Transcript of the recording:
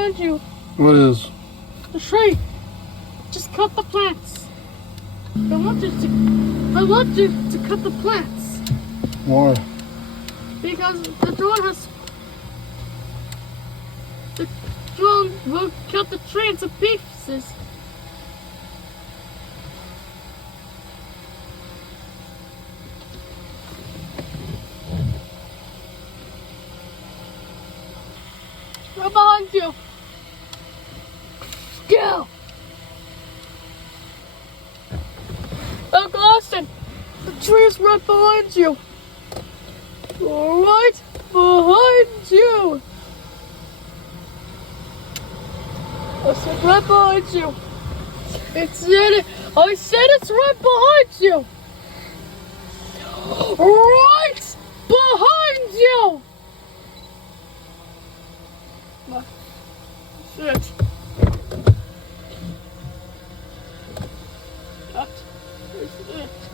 behind you. What is? The tree. Just cut the plants. I want you to cut the plants. Why? Because the drone will cut the tree into pieces. Right behind you. Go. Uncle Austin, the tree is right behind you. Right behind you. I said right behind you. I said it's right behind you. Right behind you. Shit. That is it.